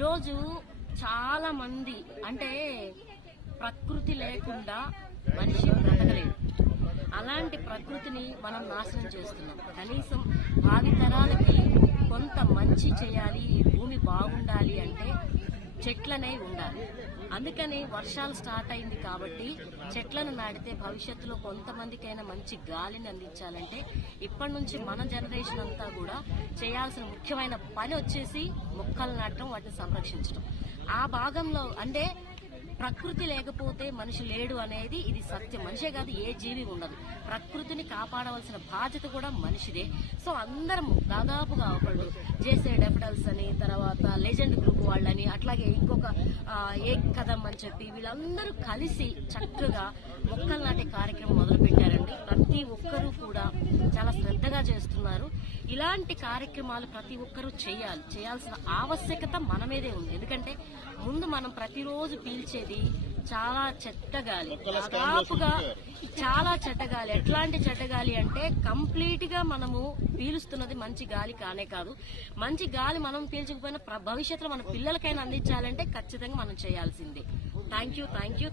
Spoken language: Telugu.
ఈరోజు చాలా మంది అంటే ప్రకృతి లేకుండా మనిషి బ్రతకలేడు. అలాంటి ప్రకృతిని మనం నాశనం చేస్తున్నాం. కనీసం భావితరాలకి కొంత మంచి చేయాలి, ఈ భూమి బాగుండాలి అంటే చెట్లనే ఉండాలి. అందుకని వర్షాలు స్టార్ట్ అయింది కాబట్టి చెట్లను నాటితే భవిష్యత్తులో కొంతమందికైనా మంచి గాలిని అందించాలంటే ఇప్పటి నుంచి మన జనరేషన్ అంతా కూడా చేయాల్సిన ముఖ్యమైన పని వచ్చేసి మొక్కలు నాటడం, వాటిని సంరక్షించడం. ఆ భాగంలో అంటే ప్రకృతి లేకపోతే మనిషి లేడు అనేది ఇది సత్యం. మనిషే కాదు, ఏ జీవి ఉండదు. ప్రకృతిని కాపాడవలసిన బాధ్యత కూడా మనిషిదే. సో అందరం దాదాపుగా ఒకళ్ళు చేసే డెఫడల్స్ అని, తర్వాత లెజెండ్ గ్రూప్ వాళ్ళని, అట్లాగే ఇంకొక ఏక్ కదం అని చెప్పి వీళ్ళందరూ కలిసి చక్కగా మొక్కలు నాటే కార్యక్రమం మొదలు పెట్టారండి. ప్రతి ఒక్కరూ కూడా చాలా శ్రద్ధగా చేస్తున్నారు. ఇలాంటి కార్యక్రమాలు ప్రతి ఒక్కరూ చేయాల్సిన ఆవశ్యకత మన మీదే ఉంది. ఎందుకంటే ముందు మనం ప్రతిరోజు పీల్చేది చాలా చెడ్డ గాలి, దాదాపుగా చాలా చెడ్డ గాలి. ఎట్లాంటి చెడ్డ గాలి అంటే కంప్లీట్ గా మనము పీలుస్తున్నది మంచి గాలి కానే కాదు. మంచి గాలి మనం పీల్చకపోయినా భవిష్యత్తులో మన పిల్లలకైనా అందించాలంటే ఖచ్చితంగా మనం చేయాల్సిందే. Thank you.